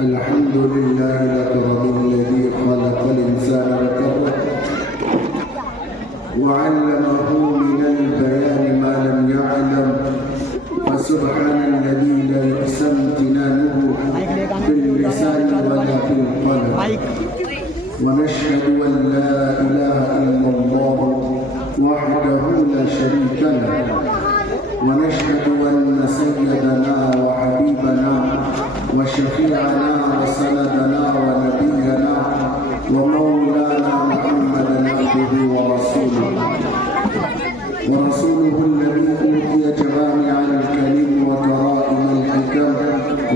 الحمد لله الأكرم الذي خلق الإنسان وكرمه وعلمه من البيان ما لم يعلم، فسبحان الذي لا يقسم امتنانه في اللسان ولا في القلب، ونشهد أن لا إله إلا الله وحده لا شريك له، ونشهد أن سيدنا وحبيبنا وشفيعنا وسندنا ونبينا ومولانا محمدا عبده ورسوله الذي أوتي جوامع الكلم وكرائم الحكم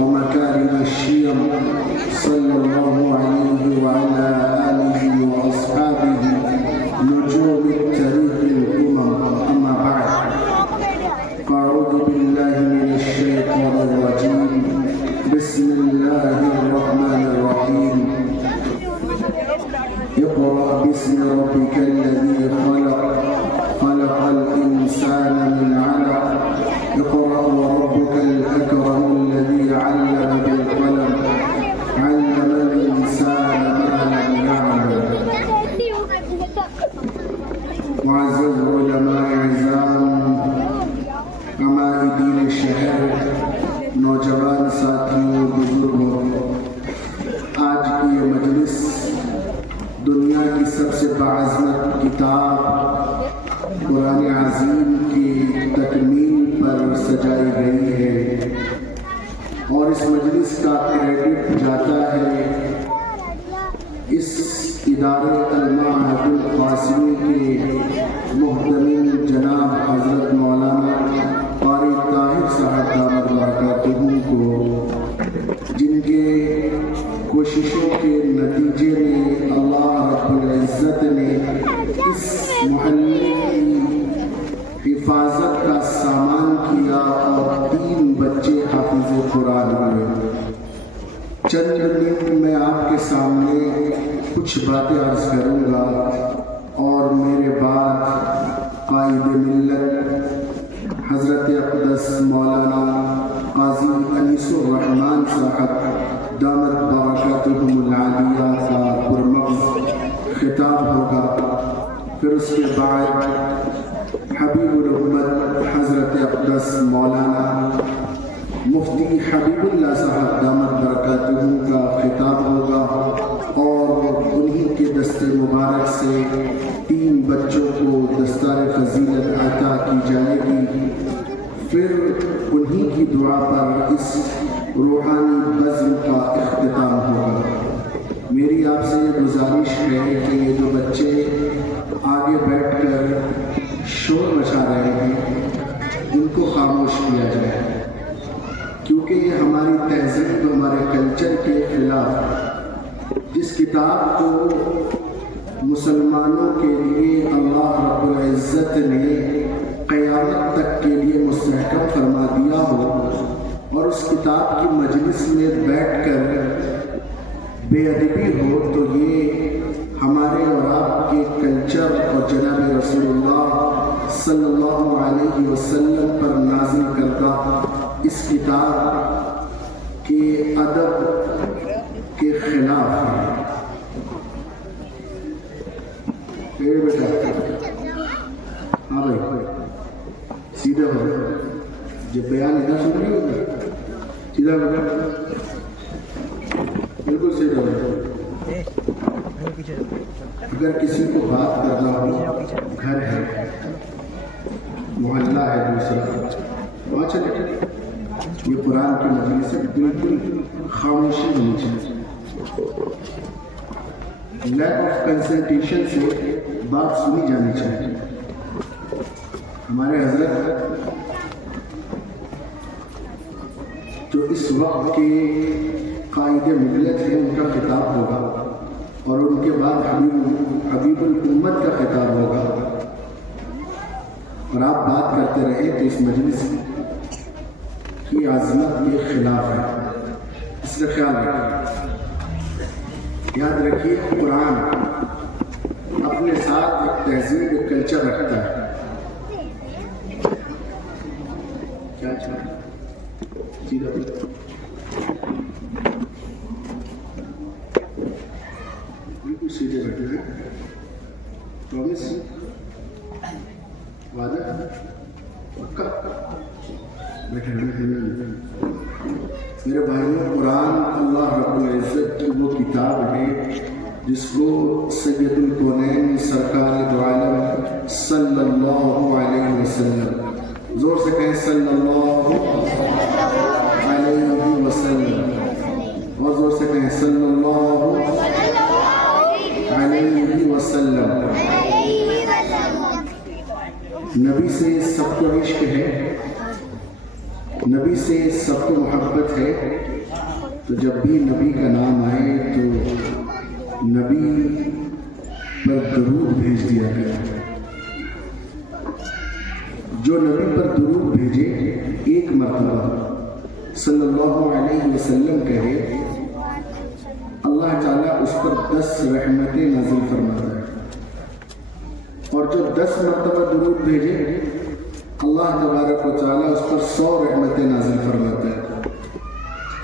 ومكارم الشيم، صلى الله عليه وعلى آله وأصحابه نجوم التاريخ الأمم. أما بعد، أعوذ بالله من الشيطان الرجيم، بسم الله الرحمن الرحيم. اقرأ باسم ربك الذي خلق الإنسان من علق، اقرأ وربك الأكرم الذي علم بالقلم، علم الإنسان ما لم يعلم. معزز علماء اعزام، عمائدین شہر، نوجوان ساتھیوں، بزرگوں، آج کی یہ مجلس دنیا کی سب سے باعظمت کتاب قرآن عظیم کی تکمیل پر سجائی گئی ہے، اور اس مجلس کا کریڈٹ جاتا ہے اس ادارے المعہد القاسمی کے محترم جناب حضرت مولانا قاری طاہر صاحب دامت برکاتہ کو، جن کے کوششوں کے نتیجے میں اللہ رب العزت نے اس محلے کی حفاظت کا سامان کیا اور 3 بچے حافظ قرآن ہوئے۔ چند منٹ میں آپ کے سامنے کچھ باتیں عرض کروں گا، اور میرے بعد قائد ملت حضرت اقدس مولانا قاضی انیس الرحمن صاحب دامت برکاتہم العالیہ کا پرمغز خطاب ہوگا۔ پھر اس کے بعد حبیب الامت حضرت اقدس مولانا مفتی حبیب اللہ صاحب دامت برکاتہم کا خطاب ہوگا، اور انہی کے دست مبارک سے 3 بچوں کو دستار فضیلت عطا کی جائے گی۔ پھر انہی کی دعا پر اس روحانی بزم کا اختتام ہوگا۔ میری آپ سے یہ گزارش ہے کہ یہ جو بچے آگے بیٹھ کر شور مچا رہے ہیں ان کو خاموش کیا جائے، کیونکہ یہ ہماری تہذیب، ہمارے کلچر کے خلاف ہے۔ جس کتاب کو مسلمانوں کے لیے اللہ رب العزت نے قیامت تک کے لیے مستحکم فرما دیا ہو، اور اس کتاب کی مجلس میں بیٹھ کر بے ادبی ہو، تو یہ ہمارے اور آپ کے کلچر اور جناب رسول اللہ صلی اللہ علیہ وسلم پر نازل کردہ اس کتاب کے ادب کے خلاف ہے۔ بیٹا ہاں بھائی سیدھا ہو، جب بیان ادھر سن رہے ہوگا سیدھا بیٹا، بالکل سیدھا بیٹا۔ اگر کسی کو بات کرنا ہو، گھر ہے، محلہ ہے، دوسرا وہاں چلے، یہ قرآن کی مجلس سے بالکل خاموشی ہونی چاہیے۔ لیک آف کنسنٹریشن سے بات سنی جانی چاہیے۔ ہمارے حضرت جو اس وقت کے قائد ملت ہیں ان کا خطاب ہوگا، اور ان کے بعد حبیب الامت کا خطاب ہوگا، اور آپ بات کرتے رہے تو اس مجلس کی عظمت کے خلاف ہے۔ اس کا خیال رکھیں، یاد رکھیے قرآن اپنے ساتھ ایک تہذیب، ایک کلچر رکھتا ہے، بالکل سیدھے بیٹھے ہیں. پرومس؟ وعدہ؟ پکا؟ بیٹھے میرے بھائیوں، قرآن اللہ رب العزت کی وہ کتاب ہے جس کو سید الکونین سرکار دو عالم صلی اللہ علیہ وسلم، زور سے کہیں صلی اللہ علیہ وسلم، اور زور سے کہیں صلی اللہ علیہ وسلم. نبی سے سب کو عشق ہے، نبی سے سب کو محبت ہے، تو جب بھی نبی کا نام آئے تو نبی پر درود بھیج دیا گیا. جو نبی پر درود بھیجے ایک مرتبہ صلی اللہ علیہ وسلم کہے، اللہ تعالیٰ اس پر 10 رحمتیں نازل فرماتا ہے. اور جو 10 مرتبہ درود بھیجے اللہ تبارک و تعالیٰ اس پر 100 رحمتیں نازل فرماتا ہے.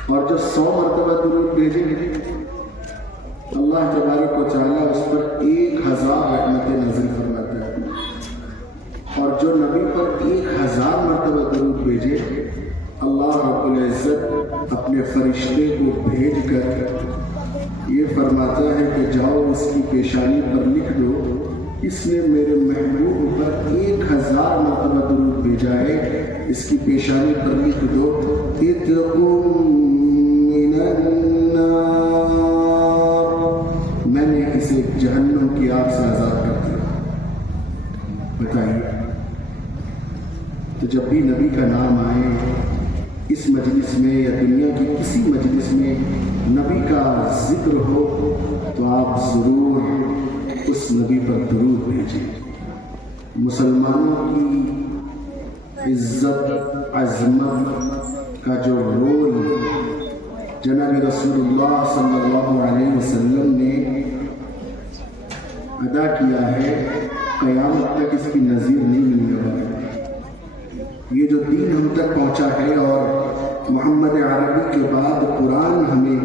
اور جو 100 مرتبہ درود بھیجے اللہ تبارک و تعالیٰ اس پر 1000 رحمتیں نازل فرماتا ہے. اور جو نبی پر 1000 مرتبہ درود بھیجے اللہ رب العزت اپنے فرشتے کو بھیج کر یہ فرماتا ہے کہ جاؤ اس کی پیشانی پر لکھ دو، اس نے میرے محبوب پر 1000 مرتبہ درود بھیجا ہے، اس کی پیشانی پر لکھ دو اتقوا من النار، میں نے اسے جہنم کی آگ سے آزاد کر دیا. بتائیے، تو جب بھی نبی کا نام آئے اس مجلس میں یا دنیا کی کسی مجلس میں نبی کا ذکر ہو تو آپ ضرور اس نبی پر درود بھیجیں. مسلمانوں کی عزت عظمت کا جو رول جناب رسول اللہ صلی اللہ علیہ وسلم نے ادا کیا ہے، قیامت تک اس کی نظیر نہیں ملنے والی. یہ جو دین ہم تک پہنچا ہے اور محمد عربی کے بعد قرآن ہمیں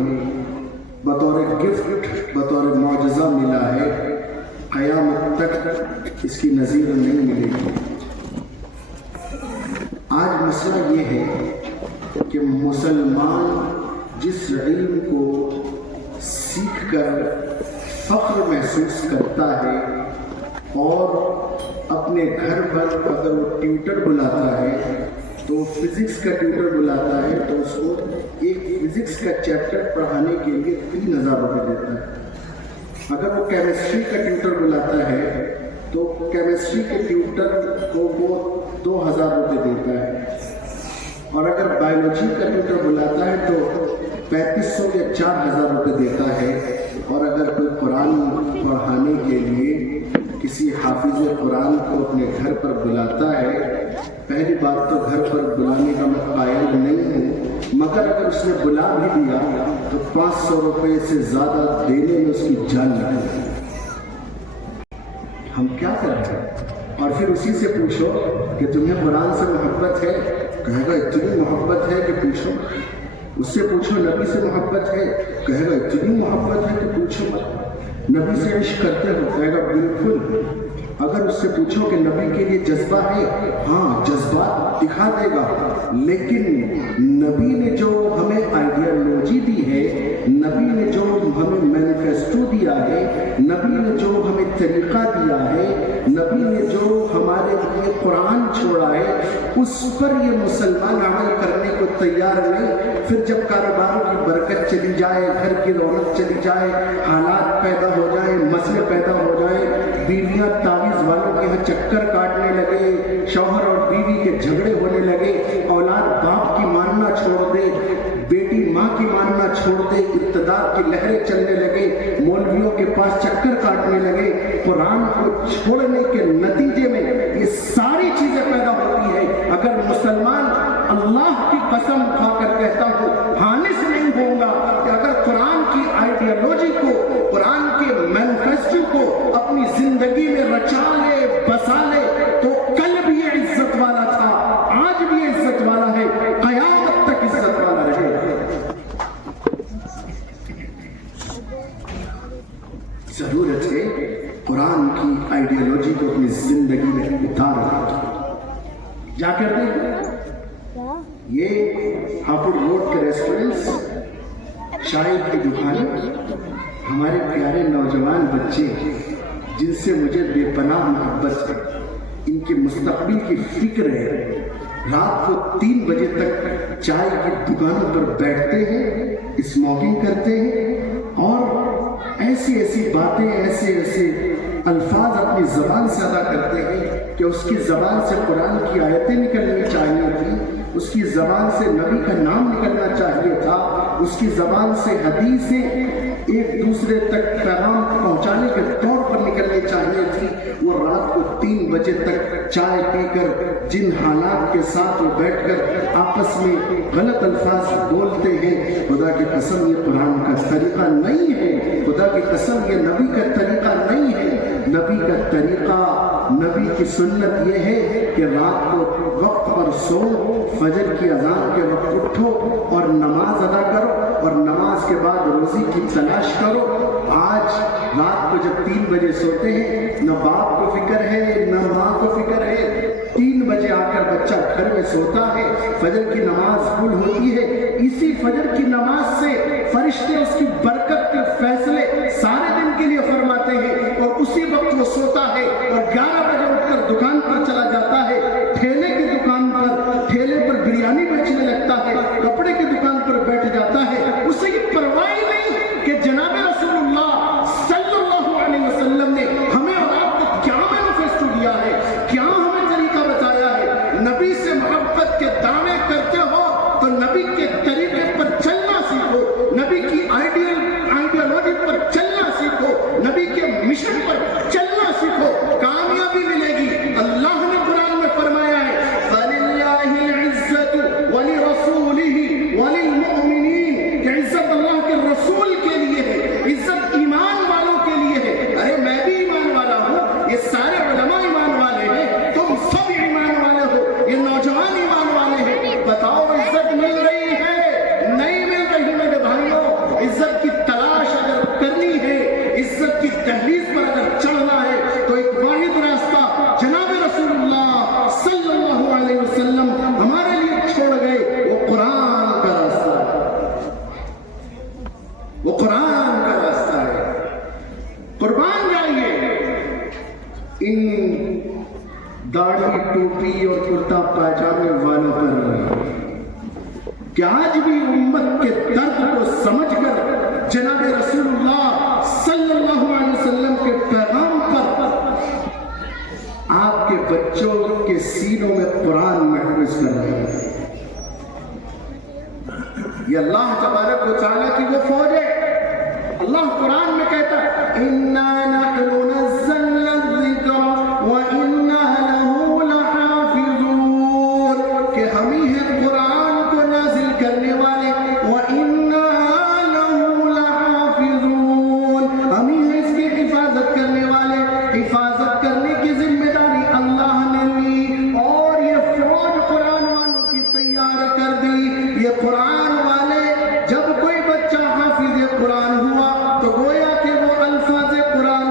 بطور گفٹ بطور معجزہ ملا ہے، قیامت تک اس کی نظیر نہیں ملے گی. آج مسئلہ یہ ہے کہ مسلمان جس علم کو سیکھ کر فخر محسوس کرتا ہے اور اپنے گھر پر اگر وہ ٹیوٹر بلاتا ہے تو فزکس کا ٹیوٹر بلاتا ہے تو اس کو ایک فزکس کا چیپٹر پڑھانے کے لیے 3000 روپے دیتا ہے. اگر وہ کیمسٹری کا ٹیوٹر بلاتا ہے تو کیمسٹری کے ٹیوٹر کو وہ 2000 روپے دیتا ہے. اور اگر بایولوجی کا ٹیوٹر بلاتا ہے تو 3500 یا 4000 روپے دیتا ہے. اور اگر کوئی قرآن پڑھانے کے لیے کسی حافظ قرآن کو اپنے گھر پر بلاتا ہے، پہلی بات تو گھر پر بلانے کا میں قائل نہیں ہوں، مگر اگر اس نے بلا بھی دیا تو 500 روپے سے زیادہ دینے میں اس کی جان لگے. ہم کیا کریں؟ اور پھر اسی سے پوچھو کہ تمہیں قرآن سے محبت ہے، کہے گا اتنی محبت ہے کہ پوچھو. اس سے پوچھو نبی سے محبت ہے، کہے گا اتنی محبت ہے کہ پوچھو. نبی سے عشق کرتے ہو، کہے گا بالکل. اگر اس سے پوچھو کہ نبی کے لیے جذبہ ہے، ہاں جذبات دکھا دے گا. لیکن نبی نے جو ہمیں آئیڈیالوجی دی ہے، نبی نے جو ہمیں مینیفیسٹو دیا ہے، نبی نے جو ہمیں طریقہ دیا ہے، نبی نے جو ہمارے لیے قرآن چھوڑا ہے، اس پر یہ مسلمان عمل کرنے کو تیار نہیں. پھر جب کاروباروں کی برکت چلی جائے، گھر کی رونق چلی جائے، حالات پیدا ہو جائیں، مسئلے پیدا ہو جائیں، بیویاں تعویذ والوں کے یہاں چکر کاٹنے لگے، شوہر اور بیوی کے جھگڑے ہونے لگے، اولاد باپ کی ماننا چھوڑ دے، بیٹی ماں کی ماننا چھوڑ دے، اقتدار کی لہریں چلنے لگے، مولویوں کے پاس چکر کاٹنے لگے، قرآن کو چھوڑنے کے نتیجے میں یہ ساری چیزیں پیدا ہوتی ہیں. اگر مسلمان اللہ کی قسم کھا کر کہتا ہوں حانس نہیں ہوں گا کہ اگر قرآن کی آئیڈیالوجی کو، قرآن کے مینیفیسٹو کو اپنی زندگی میں رچا لے، بسا لے، تو کل بھی یہ عزت والا تھا، آج بھی یہ عزت والا ہے، قیامت تک عزت والا رہے. ضرورت ہے قرآن کی آئیڈیالوجی کو اپنی زندگی میں اتارنے کی۔ جا کر دیکھیں یہ ہاپوڑ روڈ کے ریسٹورنٹس، چائے کی دکانیں، ہمارے پیارے نوجوان بچے جن سے مجھے بے پناہ محبت ہے، ان کے مستقبل کی فکر ہے، رات کو 3 بجے تک چائے کی دکانوں پر بیٹھتے ہیں، اسموکنگ کرتے ہیں اور ایسی باتیں، ایسے الفاظ اپنی زبان سے ادا کرتے ہیں کہ اس کی زبان سے قرآن کی آیتیں نکلنی چاہیے تھی، اس کی زبان سے نبی کا نام نکلنا چاہیے تھا، اس کی زبان سے حدیثیں ایک دوسرے تک پیغام پہنچانے کے طور پر نکلنی چاہیے تھی۔ وہ رات کو 3 بجے تک چائے پی کر جن حالات کے ساتھ وہ بیٹھ کر آپس میں غلط الفاظ بولتے ہیں، خدا کی قسم یہ قرآن کا طریقہ نہیں ہے، خدا کی قسم یہ نبی کا طریقہ نہیں ہے۔ نبی کا طریقہ، نبی کی سنت یہ ہے کہ رات کو وقت پر سو، فجر کی اذان کے وقت اٹھو اور نماز ادا کرو اور نماز کے بعد روزی کی تلاش کرو۔ آج رات کو جب 3 بجے سوتے ہیں، نہ باپ کو فکر ہے نہ ماں کو فکر ہے، 3 بجے آ کر بچہ گھر میں سوتا ہے، فجر کی نماز بھول ہوتی ہے، اسی فجر کی نماز سے فرشتے اس کی برکت کے فیصلے سارے دن کے لیے فرماتے ہیں، اور اسی وقت وہ سوتا ہے اور 11 بجے اٹھ کر دکان پر چلا جاتا ہے، ٹھیلے کی دکان پر، ٹھیلے پر بریانی بیچنے لگتا ہے، کپڑے کی دکان پر بیٹھ جاتا ہے، اسے یہ پرواہ نہیں کہ جناب رسول اللہ صلی اللہ علیہ وسلم نے ہمیں اور آپ کو کیا مینیفیسٹو دیا ہے، کیا ہمیں طریقہ بتایا ہے۔ نبی سے محبت کے دعوے کرتے ہو تو نبی کے طریقے پر چلنا سیکھو، نبی کی آئیڈیالوجی پر چلنا سیکھو، نبی کے مشن پر چلنا سیکھو، کامیابی ملے گی۔ اللہ نے قرآن میں فرمایا ہے فَلِلَّهِ الْعِزَّةُ وَلِرَسُولِهِ وَلِلْمُؤْمِنِينَ کہ عزت اللہ کے رسول کے لیے ہے، عزت ایمان والوں کے لیے ہے۔ ارے میں بھی ایمان والا ہوں، یہ سارے علماء ایمان والے ہیں، تم سب ایمان والے ہو، یہ نوجوان ایمان والے ہیں۔ بتاؤ عزت مل رہی ہے؟ نہیں مل رہی میرے بھائیوں۔ عزت کی تلاش اگر کرنی ہے، عزت کی دہلیز پر اگر چڑھنا ہے تو ایک واحد راستہ جناب رسول اللہ صلی اللہ علیہ وسلم ہمارے لیے چھوڑ گئے، وہ قرآن کا راستہ ہے، وہ قرآن کا راستہ ہے۔ قربان جائیے ان داڑھی، ٹوپی اور کرتا پاجامے والوں پر کہ آج بھی امت کے درد کو سمجھ کر جناب رسول اللہ صلی اللہ علیہ وسلم کے پیغام پر آپ کے بچوں کے سینوں میں قرآن محفوظ کر رہے ہیں۔ یہ اللہ تبارک و تعالیٰ کی وہ فوج ہے۔ اللہ قرآن میں کہتا ہے اِنَّا نَحْنُ نَزَّلْنَا الذِّكْرَ وَإِنَّا لَهُ لَحَافِظُونَ کہ ہم ہی ہیں قرآن کو نازل کرنے والے، وَإِنَّا لَهُ لَحَافِظُونَ ہم ہی ہیں اس کی حفاظت کرنے والے۔ حفاظت کرنے کی ذمہ داری اللہ نے لی اور یہ فوج قرآن والوں کی تیار کر دی۔ یہ قرآن والے جب کوئی بچہ حافظ قرآن ہوا تو گویا کہ وہ الفاظ قرآن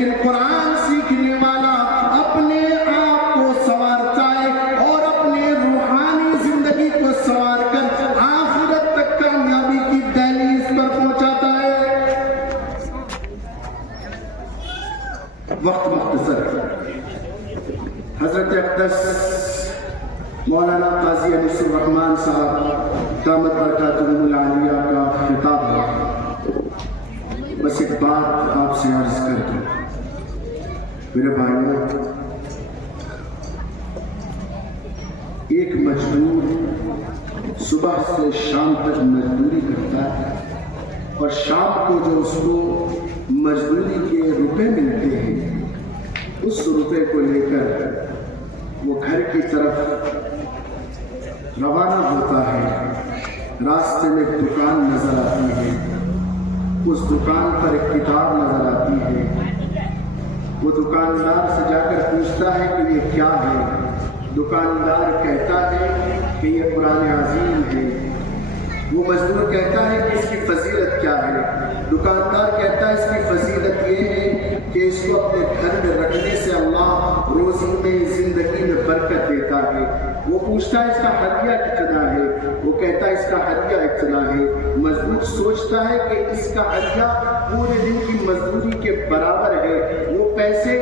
لیکن قرآن سیکھنے والا اپنے آپ کو سنوارتا ہے اور اپنے روحانی زندگی کو سنوار کر آخرت تک کامیابی کی دہلیز پر پہنچاتا ہے۔ وقت مختصر، حضرت اقدس مولانا قاضی انیس الرحمن صاحب دامت برکاتہم العالیہ کا خطاب ہے۔ بس ایک بات آپ سے عرض کر دوں میرے بھائیوں، ایک مزدور صبح سے شام تک مزدوری کرتا ہے اور شام کو جو اس کو مزدوری کے روپے ملتے ہیں اس روپے کو لے کر وہ گھر کی طرف روانہ ہوتا ہے۔ راستے میں ایک دکان نظر آتی ہے، اس دکان پر ایک کتاب نظر آتی ہے۔ وہ دکاندار سے جا کر پوچھتا ہے کہ یہ کیا ہے؟ دکاندار کہتا ہے کہ یہ قرآن عظیم ہے۔ وہ مزدور کہتا ہے کہ اس کی فضیلت کیا ہے؟ دکاندار کہتا ہے اس کی فضیلت یہ ہے کہ اس کو اپنے گھر میں رکھنے سے اللہ روزی میں زندگی میں برکت دیتا ہے۔ وہ پوچھتا ہے اس کا ہدیہ کتنا ہے؟ وہ کہتا ہے اس کا ہدیہ اتنا ہے۔ مزدور سوچتا ہے کہ اس کا ہدیہ پورے دن کی مزدوری کے برابر ہے۔ وہ پیسے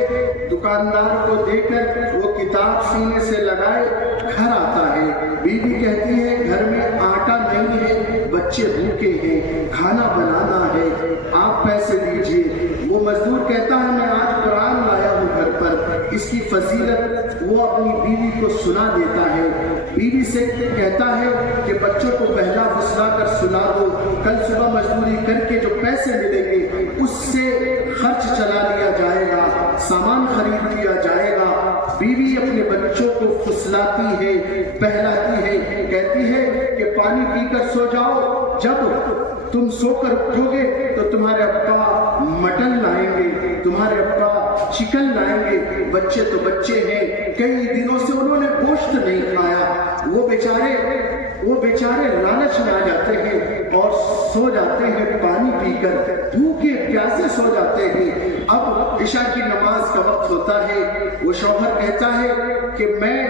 دکاندار کو دے کر وہ کتاب سینے سے لگائے گھر آتا ہے۔ بیوی کہتی ہے گھر میں آٹا نہیں ہے، بچے بھوکے ہیں، کھانا بنانا ہے، آپ پیسے دیجیے۔ وہ مزدور کہتا ہے میں آج قرآن لایا ہوں گھر پر، اس کی فضیلت وہ اپنی بیوی کو سنا دیتا ہے۔ بیوی سے کہتا ہے کہ بچوں کو پہلا فسلا کر سنا دو، کل صبح مزدوری کر کے جو پیسے ملیں گے اس سے خرچ چلا لیا جائے گا، سامان خرید لیا جائے گا۔ بیوی اپنے بچوں کو فسلاتی ہے، بہلاتی ہے، کہتی ہے کہ پانی پی کر سو جاؤ، جب تم سو کر اٹھو گے تو تمہارے ابا مٹن لائیں گے، تمہارے ابا چکن لائیں گے۔ بچے تو بچے ہیں، کئی دنوں سے انہوں نے گوشت نہیں کھایا، وہ بیچارے لالچ میں آ جاتے ہیں اور سو جاتے ہیں پانی پی کر، بھوکے پیاسے سو جاتے ہیں۔ اب عشاء کی نماز کا وقت ہوتا ہے، وہ شوہر کہتا ہے کہ میں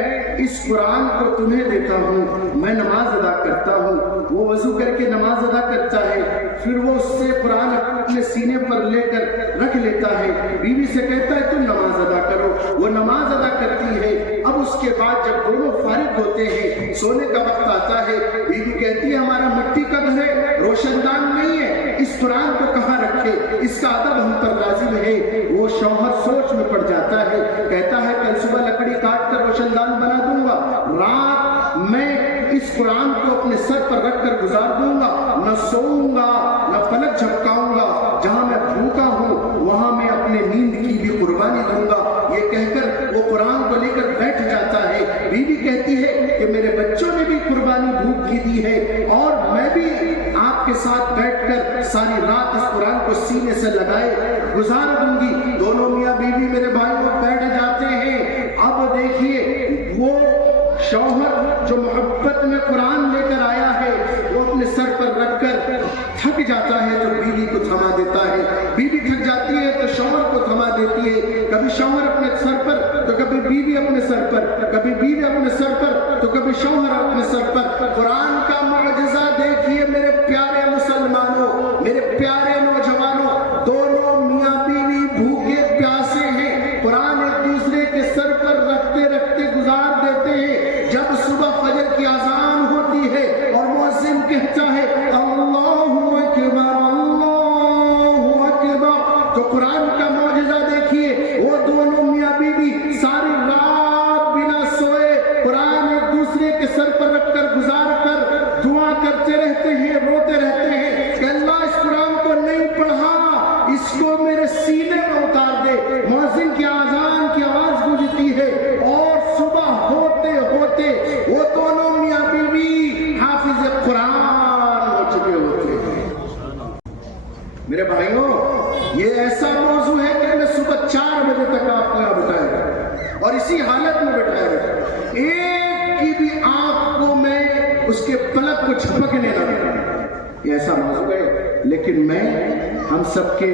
اس قرآن کو تمہیں دیتا ہوں، میں نماز ادا کرتا ہوں۔ وہ وضو کر کے نماز ادا کرتا ہے، پھر وہ اس سے قرآن اپنے سینے پر لے کر رکھ لیتا ہے۔ بیوی سے کہتا ہے تم نماز ادا کرو، وہ نماز ادا کرتی ہے۔ اب اس کے بعد جب دونوں فارغ ہوتے ہیں، سونے کا وقت آتا ہے، بیوی کہتی ہے ہمارا مٹی کا گھر ہے، روشن دان نہیں ہے، اس قرآن کو کہاں رکھے، اس کا ادب ہم پر لازم ہے۔ وہ شوہر سوچ میں پڑ جاتا ہے، کہتا ہے کل صبح لکڑی کاٹ کر روشن دان بنا دوں گا، رات میں اس قرآن کو اپنے سر پر رکھ کر گزار دوں گا، نہ سوؤں گا نہ پلک جھپکاؤں گا، جہاں میں بھوکا ہوں وہاں میں اپنے نیند کی بھی قربانی دوں گا۔ یہ کہہ کر وہ قرآن کو لے کر بیٹھ جاتا ہے۔ بیوی کہتی ہے کہ میرے بچوں نے بھی قربانی بھوک کی دی ہے اور میں بھی آپ کے ساتھ بیٹھ کر ساری رات اس قرآن کو سینے سے لگائے گزار دوں گی۔ دونوں میاں بیوی میرے بھائیوں بیٹھ جاتے ہیں۔ اب دیکھیے وہ شوہر جو محبت میں قرآن لے کر آیا ہے وہ اپنے سر پر رکھ کر تھک جاتا ہے تو بیوی کو تھما دیتا ہے، بیوی تھک جاتی ہے تو شوہر کو تھما دیتی ہے۔ کبھی شوہر اپنے سر پر تو کبھی بیوی اپنے سر پر، کبھی بیوی اپنے سر پر تو کبھی شوہر اپنے سر پر۔ قرآن کا معجزہ دیکھیے میرے پیارے مسلمانوں، میرے پیارے نوجوانوں، دونوں میاں بیوی بھوکے پیاسے ہیں، قرآن ایک دوسرے کے سر پر رکھتے رکھتے گزار دیتے ہیں۔ جب صبح فجر کی اذان ہوتی ہے اور مؤذن کہتا ہے اللہ اکبر اللہ اکبر، تو قرآن کا معجزہ دیکھیے، وہ دونوں میاں بیوی ساری رات بنا سوئے قرآن ایک دوسرے کے سر پر رکھ کر گزار کر دعا کرتے رہتے ہیں، روتے رہتے ہیں کہ اللہ اس قرآن کو نہیں پڑھا، اس کو میرے سینے میں اتار دے۔ مؤذن کی اذان کی آواز گونجتی ہے اور صبح ہوتے ہوتے وہ دونوں میاں بیوی حافظ قرآن ہو چکے ہوتے ہیں۔ میرے بھائیوں یہ ایسا موضوع ہے کہ میں صبح 4 بجے تک آپ کو یہاں بٹھایا گا اور اسی حالت میں بٹھایا گا، ایک کی بھی آپ کو میں اس کے پلک کو جھپکنے نہ دوں، یہ ایسا موضوع ہے۔ لیکن میں ہم سب کے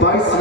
22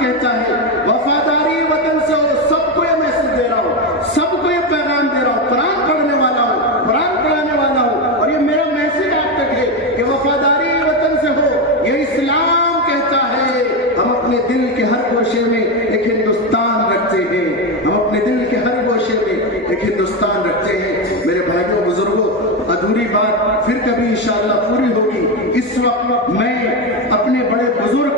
کہتا ہے وفاداری وطن سے ہو. سب کو یہ میسج دے رہا ہوں, سب کو یہ پیغام دے رہا ہوں. قرآن پڑھنے والا ہوں, قرآن پڑھانے والا ہوں, اور یہ میرا میسج آپ تک ہے کہ وفاداری وطن سے ہو. یہ اسلام کہتا ہے. ہم اپنے دل کے ہر گوشے میں ایک ہندوستان رکھتے ہیں, ہم اپنے دل کے ہر گوشے میں ایک ہندوستان رکھتے ہیں. میرے بھائیوں بزرگوں, ادھوری بات پھر کبھی انشاءاللہ پوری ہوگی. اس وقت میں اپنے بڑے بزرگ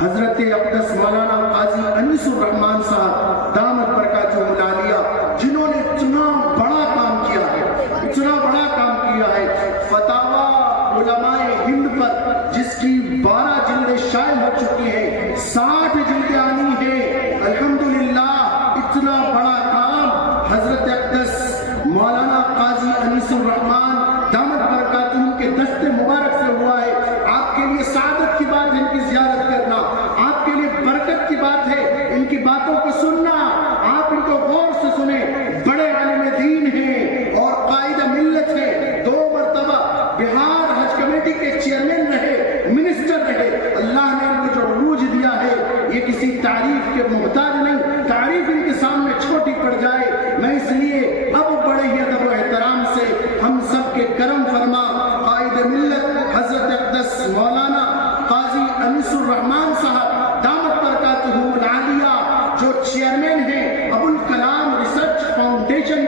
حضرت اقدس مولانا قاضی انیس الرحمان صاحب دامت برکاتہم العالیہ, جنہوں نے اتنا بڑا کام کیا ہے, اتنا بڑا کام کیا ہے, فتاوی علماء ہند پر جس کی 12 جلدیں شائع ہو چکی ہیں, 60 جلدیں آنی ہیں. الحمدللہ اتنا بڑا کام حضرت اقدس مولانا قاضی انیس الرحمان دامت برکاتہم کے دست مبارک سے ہوا ہے. آپ کے لیے سعادت کی بات ہے ان کی زیارت کرنا, آپ کے لیے برکت کی بات ہے ان کی باتوں کو سننا. آپ ان کو غور سے سنیں. بڑے عالم دین ہیں اور قائد ملت ہیں, 2 مرتبہ بہار حج کمیٹی کے چیئرمین رہے, منسٹر رہے. اللہ نے ان کو جو عروج دیا ہے یہ کسی تعریف کے محتاج نہیں. تعریف ان کے سامنے چھوٹی پڑ جائے. میں اس لیے اب بڑے ہی ادب و احترام سے ہم سب کے کرم فرما قائد ملت حضرت اقدس مولانا قاضی انیس الرحمان صاحب دامت برکاتہم العالیہ جو چیئرمین ہیں ابوالکلام ریسرچ فاؤنڈیشن